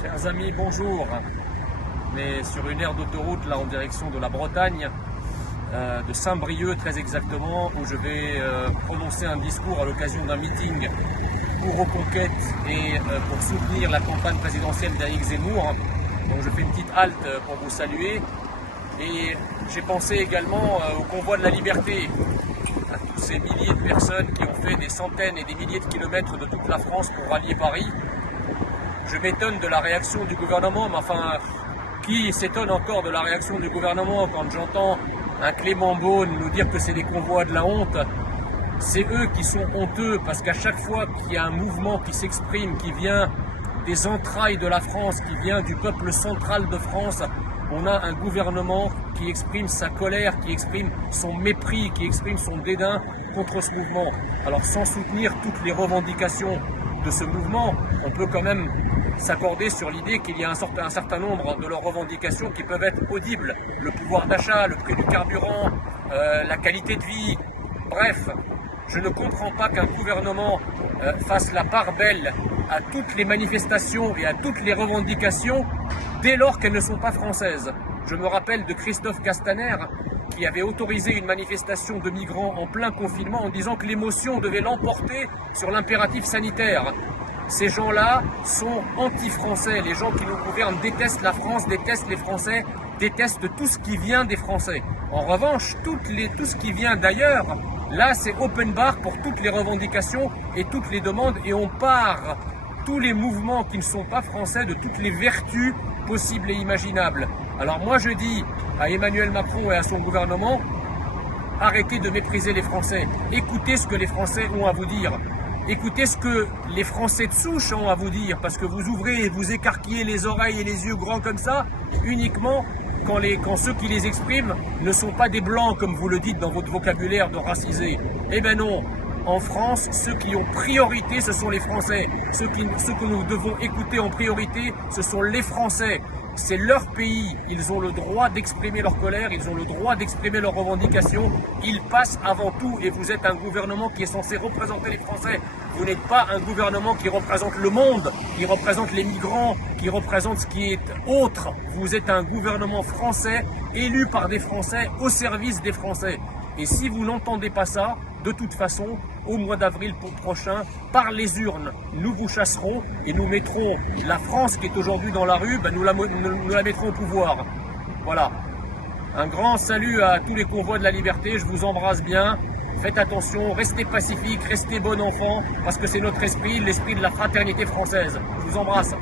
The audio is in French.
Chers amis, bonjour. On est sur une aire d'autoroute là en direction de la Bretagne, de Saint-Brieuc très exactement, où je vais prononcer un discours à l'occasion d'un meeting pour Reconquête et pour soutenir la campagne présidentielle d'Éric Zemmour. Donc je fais une petite halte pour vous saluer. Et j'ai pensé également au convoi de la liberté, à tous ces milliers de personnes qui ont fait des centaines et des milliers de kilomètres de toute la France pour rallier Paris. Je m'étonne de la réaction du gouvernement, mais enfin, qui s'étonne encore de la réaction du gouvernement quand j'entends un Clément Beaune nous dire que c'est des convois de la honte? C'est eux qui sont honteux, parce qu'à chaque fois qu'il y a un mouvement qui s'exprime, qui vient des entrailles de la France, qui vient du peuple central de France, on a un gouvernement qui exprime sa colère, qui exprime son mépris, qui exprime son dédain contre ce mouvement. Alors sans soutenir toutes les revendications de ce mouvement, on peut quand même s'accorder sur l'idée qu'il y a un certain nombre de leurs revendications qui peuvent être audibles. Le pouvoir d'achat, le prix du carburant, la qualité de vie, bref. Je ne comprends pas qu'un gouvernement fasse la part belle à toutes les manifestations et à toutes les revendications dès lors qu'elles ne sont pas françaises. Je me rappelle de Christophe Castaner qui avait autorisé une manifestation de migrants en plein confinement en disant que l'émotion devait l'emporter sur l'impératif sanitaire. Ces gens-là sont anti-français. Les gens qui nous gouvernent détestent la France, détestent les Français, détestent tout ce qui vient des Français. En revanche, tout ce qui vient d'ailleurs, là c'est open bar pour toutes les revendications et toutes les demandes, et on part tous les mouvements qui ne sont pas français de toutes les vertus possibles et imaginables. Alors moi je dis à Emmanuel Macron et à son gouvernement, arrêtez de mépriser les Français, écoutez ce que les Français ont à vous dire. Écoutez ce que les Français de souche ont à vous dire, parce que vous ouvrez et vous écarquillez les oreilles et les yeux grands comme ça, uniquement quand ceux qui les expriment ne sont pas des blancs, comme vous le dites dans votre vocabulaire de racisés. Eh ben non, en France, ceux qui ont priorité, ce sont les Français. Ceux que nous devons écouter en priorité, ce sont les Français. C'est leur pays, ils ont le droit d'exprimer leur colère, ils ont le droit d'exprimer leurs revendications, ils passent avant tout, et vous êtes un gouvernement qui est censé représenter les Français. Vous n'êtes pas un gouvernement qui représente le monde, qui représente les migrants, qui représente ce qui est autre. Vous êtes un gouvernement français, élu par des Français, au service des Français. Et si vous n'entendez pas ça, de toute façon, au mois d'avril prochain, par les urnes, nous vous chasserons et nous mettrons la France qui est aujourd'hui dans la rue, nous la mettrons au pouvoir. Voilà. Un grand salut à tous les convois de la liberté, je vous embrasse bien. Faites attention, restez pacifiques, restez bon enfant, parce que c'est notre esprit, l'esprit de la fraternité française. Je vous embrasse.